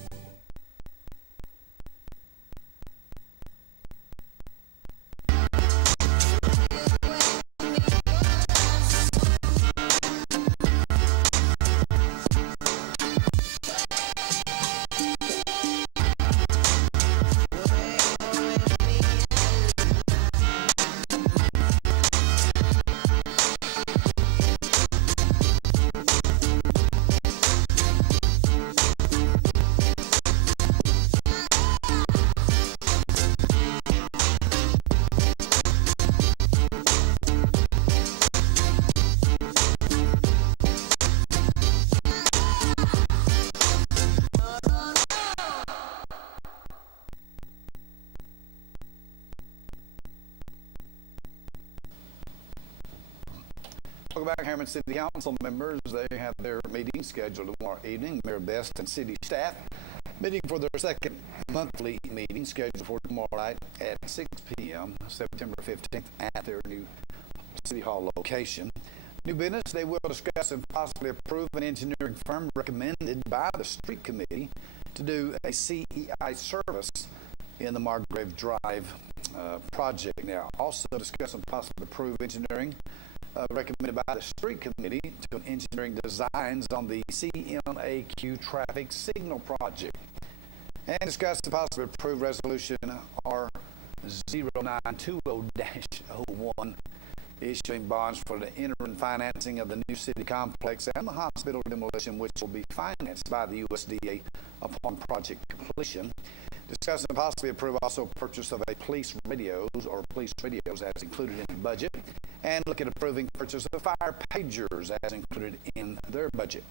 Welcome back, Harriman City Council members. They have their meeting scheduled tomorrow evening. Mayor Best and city staff meeting for their second monthly meeting scheduled for tomorrow night at 6 p.m. September 15th at their new City Hall location. New business, they will discuss and possibly approve an engineering firm recommended by the street committee to do a CEI service in the Margrave Drive project. Now, also discuss and possibly approve engineering recommended by the street committee to engineering designs on the CMAQ traffic signal project, and discuss the possibly approved resolution R0920-01 issuing bonds for the interim financing of the new city complex and the hospital demolition, which will be financed by the USDA upon project completion. Discuss and possibly approve also purchase of a police radios as included in the budget, and look at approving purchase of fire pagers as included in their budget,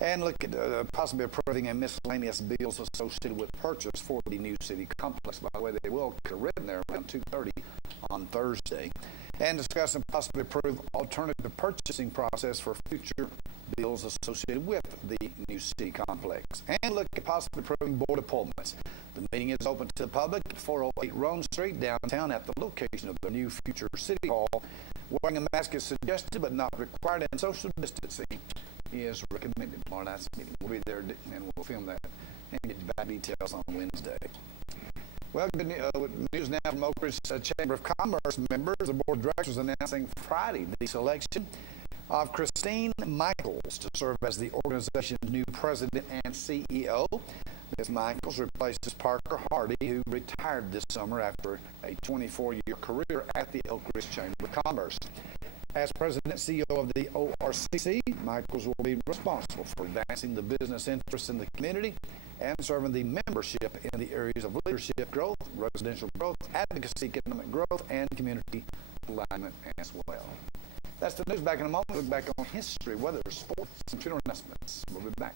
and look at possibly approving a miscellaneous bills associated with purchase for the new city complex. By the way, they will get written there around 2:30 on Thursday. And discuss and possibly approve alternative purchasing process for future bills associated with the new city complex. And look at possibly approving board appointments. The meeting is open to the public at 408 Rome Street, downtown, at the location of the new future city hall. Wearing a mask is suggested but not required, and social distancing is recommended. Tomorrow night's meeting, we'll be there and we'll film that and get back details on Wednesday. Well, good news now from Oak Ridge Chamber of Commerce members. The board of directors announcing Friday the selection of Christine Michaels to serve as the organization's new president and CEO. Ms. Michaels replaces Parker Hardy, who retired this summer after a 24-year career at the Oak Ridge Chamber of Commerce. As president and CEO of the ORCC, Michaels will be responsible for advancing the business interests in the community and serving the membership in the areas of leadership growth, residential growth, advocacy, economic growth, and community alignment as well. That's the news. Back in a moment. Look back on history, weather, sports, and funeral announcements. We'll be back.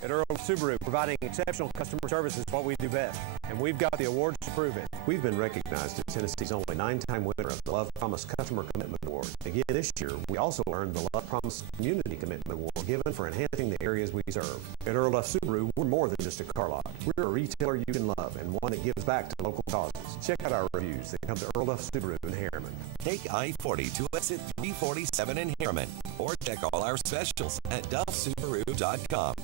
At Earl Subaru, providing exceptional customer service is what we do best, and we've got the awards to prove it. We've been recognized as Tennessee's only 9-time winner of the Love Promise Customer Commitment Award. Again this year, we also earned the Love Promise Community Commitment Award, given for enhancing the areas we serve. At Earl Subaru, we're more than just a car lot. We're a retailer you can love and one that gives back to local causes. Check out our reviews that come to Earl Subaru in Harriman. Take I-40 to exit 347 in Harriman, or check all our specials at duffsubaru.com.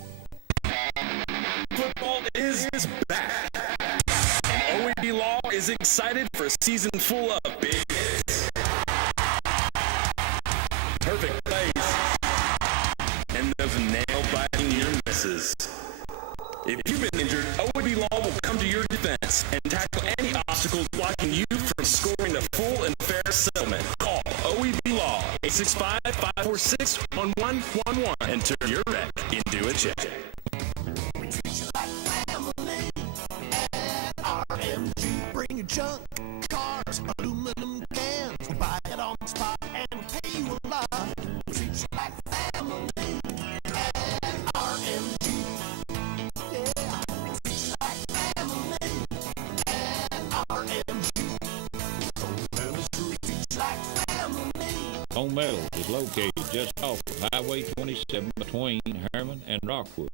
Football is back, and OEB Law is excited for a season full of big hits, perfect plays, and those nail-biting near misses. If you've been injured, OEB Law will come to your defense and tackle any obstacles blocking you from scoring a full and fair settlement. Call OEB Law 865-546-1111 and turn your wreck into a check. Bring your junk, cars, aluminum cans. We'll buy it on the spot and pay you a lot. We treat you like family at RMG. Yeah, we treat you like family at RMG. We treat you like family. Home Metals is located just off of Highway 27 between Harriman and Rockwood.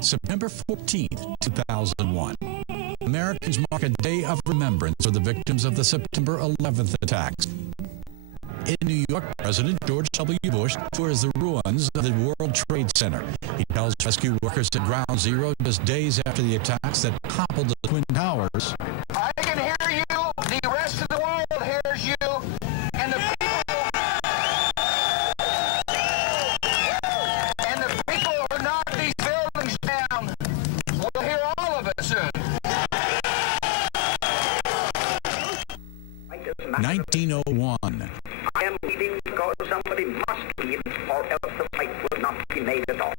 September 14th, 2001. Americans mark a day of remembrance for the victims of the September 11th attacks. In New York, President George W. Bush tours the ruins of the World Trade Center. He tells rescue workers at Ground Zero just days after the attacks that toppled the Twin Towers. I can hear you. The rest of the world hears you. And the people who knock these buildings down will hear all of it soon. 1901. I am leaving because somebody must leave, or else the fight will not be made at all.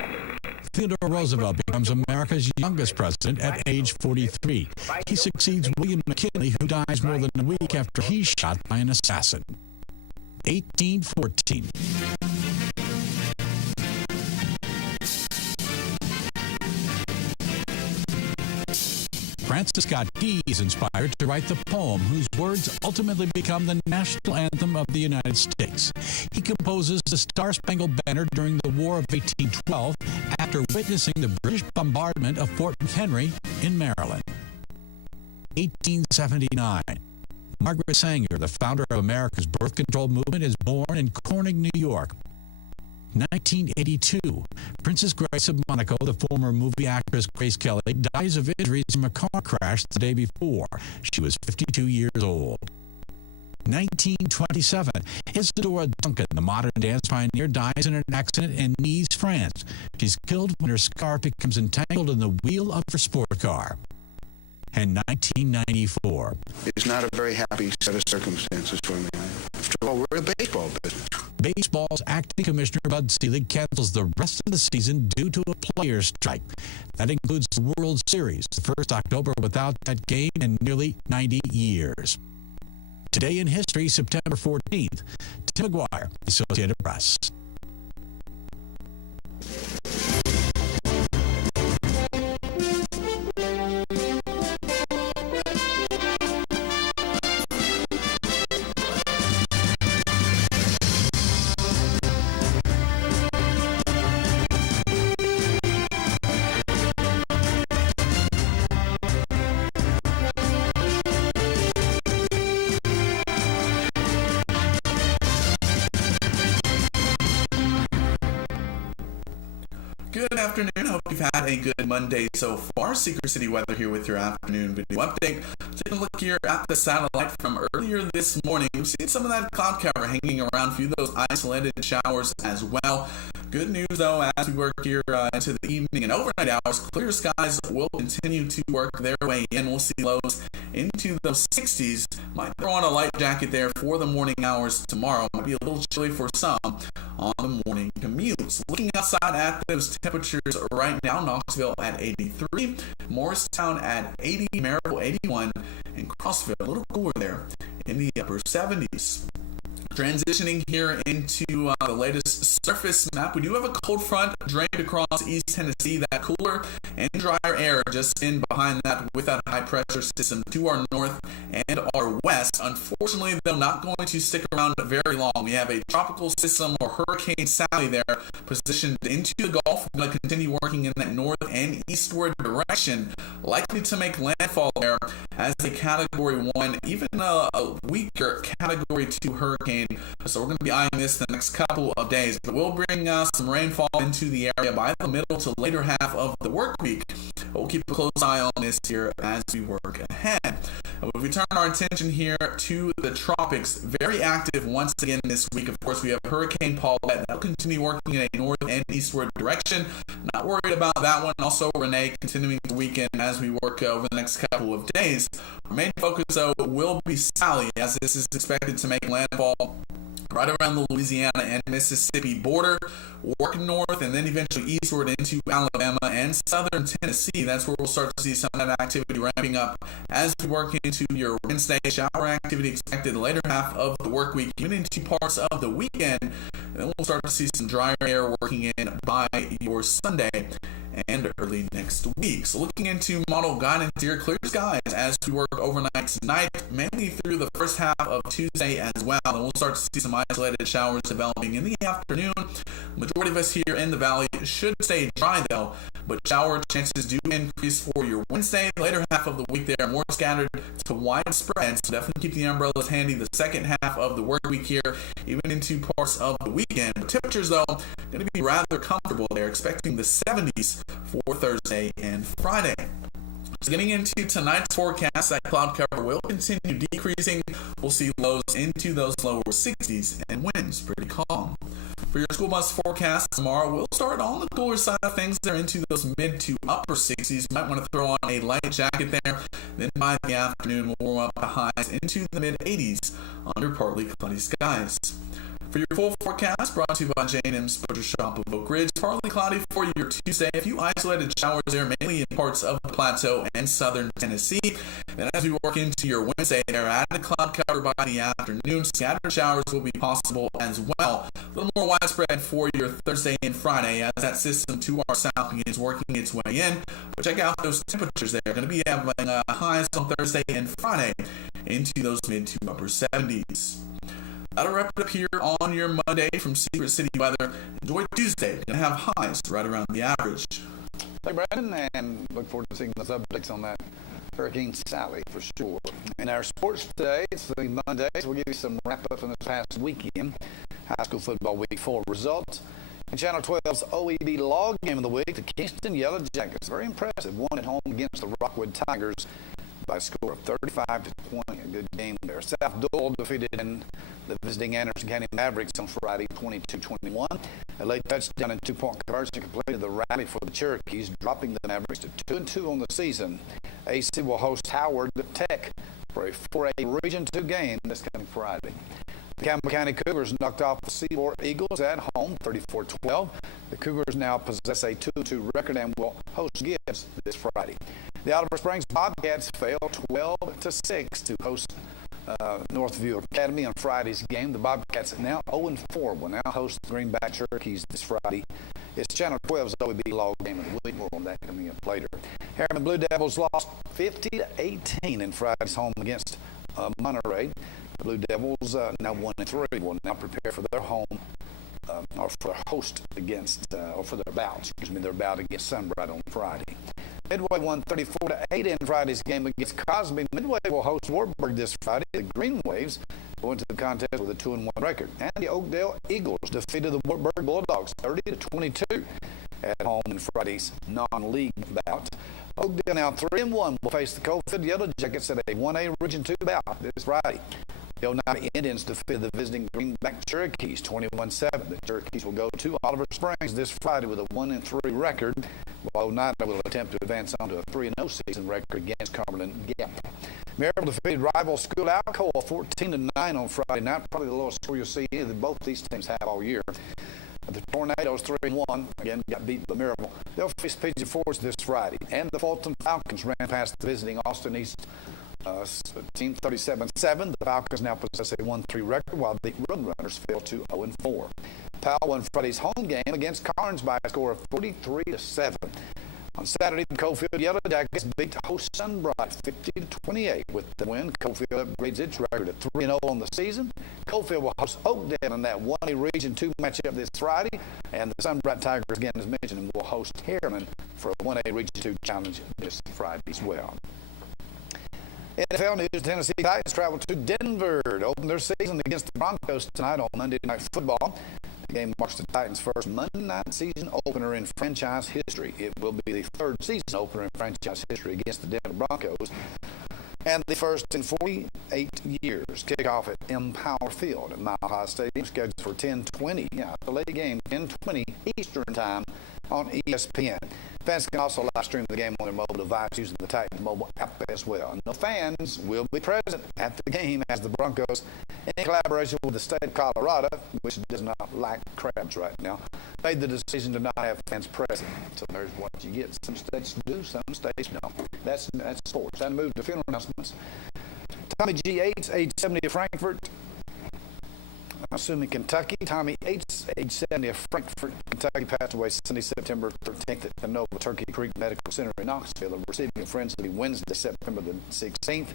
Theodore Roosevelt becomes America's youngest president at age 43. He succeeds William McKinley, who dies more than a week after he's shot by an assassin. 1814. Francis Scott Key is inspired to write the poem whose words ultimately become the national anthem of the United States. He composes the Star-Spangled Banner during the War of 1812 after witnessing the British bombardment of Fort McHenry in Maryland. 1879. Margaret Sanger, the founder of America's birth control movement, is born in Corning, New York. 1982. Princess Grace of Monaco, the former movie actress Grace Kelly, dies of injuries from a car crash the day before. She was 52 years old. 1927. Isadora Duncan, the modern dance pioneer, dies in an accident in Nice, France. She's killed when her scarf becomes entangled in the wheel of her sport car. And 1994. It's not a very happy set of circumstances for me. After all, we're in the baseball business. Baseball's acting commissioner, Bud Selig, cancels the rest of the season due to a players' strike. That includes the World Series, the first October without that game in nearly 90 years. Today in history, September 14th. Tim McGuire, Associated Press. Good afternoon. Hope you've had a good Monday so far. Secret City Weather here with your afternoon video update. Taking a look here at the satellite from earlier this morning. We've seen some of that cloud cover hanging around, a few of those isolated showers as well. Good news, though, as we work here into the evening and overnight hours, clear skies will continue to work their way in. We'll see lows into those 60s. Might throw on a light jacket there for the morning hours tomorrow. Might be a little chilly for some on the morning commutes. Looking outside at those temperatures right now, Knoxville at 83, Morristown at 80, Maryville 81, and Crossville a little cooler there in the upper 70s. Transitioning here into the latest surface map, we do have a cold front drained across East Tennessee. That cooler and drier air just in behind that with that high pressure system to our north and our west. Unfortunately, they're not going to stick around very long. We have a tropical system or Hurricane Sally there positioned into the Gulf. We're going to continue working in that north and eastward direction, likely to make landfall there as a Category 1, even a weaker Category 2 hurricane. So we're going to be eyeing this the next couple of days. But we'll bring some rainfall into the area by the middle to later half of the work week. We'll keep a close eye on this here as we work ahead. If we turn our attention here to the tropics, very active once again this week. Of course, we have Hurricane Paulette. That'll continue working in a north and eastward direction. Not worried about that one. Also, Renee continuing the weekend as we work over the next couple of days. Our main focus, though, will be Sally, as this is expected to make landfall right around the Louisiana and Mississippi border, work north, and then eventually eastward into Alabama and southern Tennessee. That's where we'll start to see some of that activity ramping up as we work into your Wednesday. Shower activity expected later half of the work week, even into parts of the weekend. And then we'll start to see some drier air working in by your Sunday and early next week. So looking into model guidance here, clear skies as we work overnight tonight, mainly through the first half of Tuesday as well. And we'll start to see some isolated showers developing in the afternoon. Majority of us here in the valley should stay dry though, but shower chances do increase for your Wednesday. Later half of the week there, more scattered to widespread. So definitely keep the umbrellas handy the second half of the work week here, even into parts of the weekend. Temperatures though, going to be rather comfortable there, expecting the 70s for Thursday and Friday. So getting into tonight's forecast, that cloud cover will continue decreasing. We'll see lows into those lower 60s and winds pretty calm. For your school bus forecast tomorrow, we'll start on the cooler side of things there into those mid to upper 60s. Might want to throw on a light jacket there. Then by the afternoon, we'll warm up the highs into the mid 80s under partly cloudy skies. For your full forecast, brought to you by J&M's Butcher Shop of Oak Ridge. Partly cloudy for your Tuesday. A few isolated showers there, mainly in parts of the plateau and southern Tennessee. Then as we work into your Wednesday, there added cloud cover by the afternoon. Scattered showers will be possible as well. A little more widespread for your Thursday and Friday as that system to our south begins working its way in. But check out those temperatures there. Going to be having highs on Thursday and Friday into those mid to upper 70s. That'll wrap it up here on your Monday from Secret City Weather. Enjoy Tuesday. Gonna have highs right around the average. Hey, Brandon, and look forward to seeing those updates on that Hurricane Sally for sure. In our sports today, it's the Monday, so we'll give you some wrap-up from this past weekend. High school football week 4 results. In Channel 12's OEB log game of the week, the Kingston Yellow Jackets, very impressive, won at home against the Rockwood Tigers by a score of 35-20. A good game there. South Dole defeated in the visiting Anderson County Mavericks on Friday, 22-21. A late touchdown and 2-point conversion completed the rally for the Cherokees, dropping the Mavericks to 2-2 on the season. AC will host Howard Tech for a 4A Region 2 game this coming Friday. Campbell County Cougars knocked off the Seymour Eagles at home, 34-12. The Cougars now possess a 2-2 record and will host Gibbs this Friday. The Oliver Springs Bobcats fell 12-6 to host Northview Academy on Friday's game. The Bobcats now 0-4 will now host the Greenback Cherokees this Friday. It's Channel 12's OEB log game of the week. More on that coming up later. Harriman Blue Devils lost 50-18 in Friday's home against Monterey. The Blue Devils now 1-3 will now prepare for their home or for their host against or for their bout. Their bout against Sunbright on Friday. Midway won 34-8 in Friday's game against Cosby. Midway will host Wartburg this Friday. The Green Waves go into the contest with a 2-1 record. And the Oakdale Eagles defeated the Wartburg Bulldogs 30-22 at home in Friday's non-league bout. Oakdale now 3-1 will face the Coalfield Yellow Jackets at a 1A Region 2 bout this Friday. The Oneida Indians defeated the visiting Greenback Cherokees 21-7. The Cherokees will go to Oliver Springs this Friday with a 1-3 record, while Oneida will attempt to advance on to a 3-0 season record against Cumberland Gap. Maryville defeated rival School Alcoa 14-9 on Friday night, probably the lowest score you'll see either both these teams have all year. The Tornadoes 3-1 again got beat by Maryville. They'll face Pigeon Forge this Friday, and the Fulton Falcons ran past the visiting Austin East team 37-7. The Falcons now possess a 1-3 record, while the Roadrunners fell to 0-4. Powell won Friday's home game against Carnes by a score of 43-7. On Saturday, the Coalfield Yellow Jackets beat host Sunbright 50-28. With the win, Coalfield upgrades its record to 3-0 on the season. Coalfield will host Oakdale in that 1A Region 2 matchup this Friday, and the Sunbright Tigers, again as mentioned, will host Harriman for a 1A Region 2 challenge this Friday as well. NFL news: Tennessee Titans travel to Denver to open their season against the Broncos tonight on Monday Night Football. The game marks the Titans' first Monday night season opener in franchise history. It will be the third season opener in franchise history against the Denver Broncos, and the first in 48 years. Kickoff at Empower Field at Mile High Stadium, scheduled for 10:20. Yeah, the late game, 10:20 Eastern Time on ESPN. Fans can also live stream the game on their mobile device using the Titans mobile app as well. And no fans will be present at the game as the Broncos, in collaboration with the state of Colorado, which does not like crabs right now, made the decision to not have fans present. So there's what you get. Some states do, some states don't. That's sports. And move to funeral announcements. Tommy G. Yates, age 70 of Frankfort, assuming Kentucky. Tommy Yates, age 70 of Frankfort, Kentucky, passed away Sunday, September 13th at the Nova Turkey Creek Medical Center in Knoxville. The receiving friends will be Wednesday, September the 16th,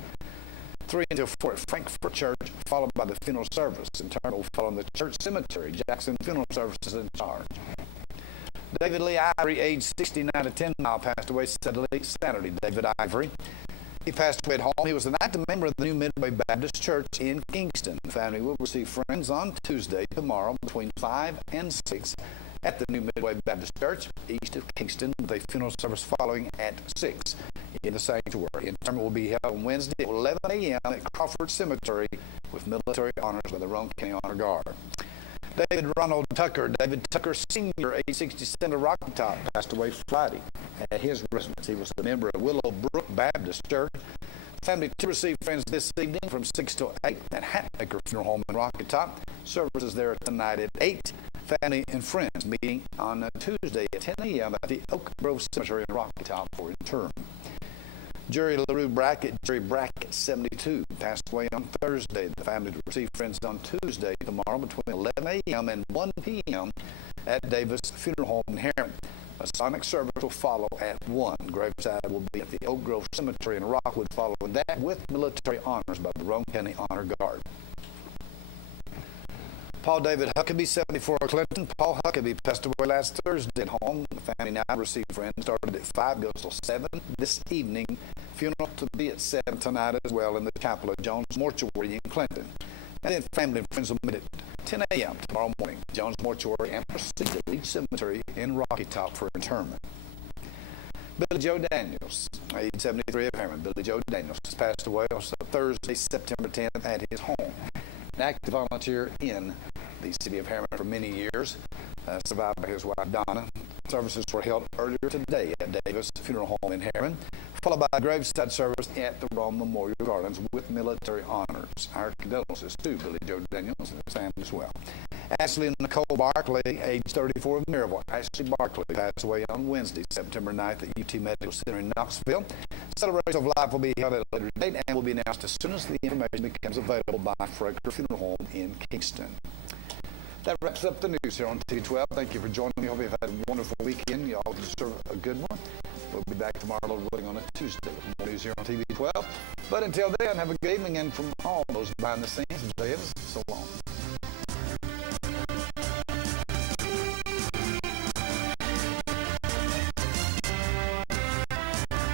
3 until 4 at Frankfort Church, followed by the funeral service. In turn, will follow in the church cemetery. Jackson Funeral Services in charge. David Lee Ivory, age 69 of 10 Mile, passed away Saturday. David Ivory. He passed away at home. He was an active member of the New Midway Baptist Church in Kingston. The family will receive friends on Tuesday, tomorrow, between 5 and 6 at the New Midway Baptist Church, east of Kingston, with a funeral service following at 6 in the sanctuary. Interment will be held on Wednesday at 11 a.m. at Crawford Cemetery with military honors by the Roane County Honor Guard. David Ronald Tucker, David Tucker Sr., age 67 of Rocky Top, passed away Friday at his residence. He was a member of Willowbrook Baptist Church. Family to receive friends this evening from 6 to 8 at Hatmaker Funeral Home in Rocky Top. Services there tonight at 8. Family and friends meeting on Tuesday at 10 a.m. at the Oak Grove Cemetery in Rocky Top for interment. Jerry LaRue Brackett, Jerry Brackett, 72, passed away on Thursday. The family to receive friends on Tuesday, tomorrow, between 11 a.m. and 1 p.m. at Davis Funeral Home in Harriman. A Masonic service will follow at 1. Graveside will be at the Oak Grove Cemetery in Rockwood following that, with military honors by the Roane County Honor Guard. Paul David Huckabee, 74 of Clinton. Paul Huckabee passed away last Thursday at home. The family now received friends. Started at 5, goes till 7 this evening. Funeral to be at 7 tonight as well in the chapel of Jones Mortuary in Clinton. And then family and friends will meet at 10 a.m. tomorrow morning, Jones Mortuary, and proceed to Leach Cemetery in Rocky Top for interment. Billy Joe Daniels, age 73 of Harriman. Billy Joe Daniels passed away on Thursday, September 10th at his home. An active volunteer in the city of Harriman for many years, survived by his wife Donna. Services were held earlier today at Davis Funeral Home in Harriman, followed by a graveside service at the Rome Memorial Gardens with military honors. Our condolences to Billy Joe Daniels and his family as well. Ashley Nicole Barkley, age 34 of Maryville. Ashley Barkley passed away on Wednesday, September 9th at UT Medical Center in Knoxville. Celebration of life will be held at a later date and will be announced as soon as the information becomes available by Fraker Funeral Home in Kingston. That wraps up the news here on TV12. Thank you for joining me. Hope you've had a wonderful weekend. You all deserve a good one. We'll be back tomorrow, Lord willing, on a Tuesday with more news here on TV12. But until then, have a good evening. And from all those behind the scenes, so long.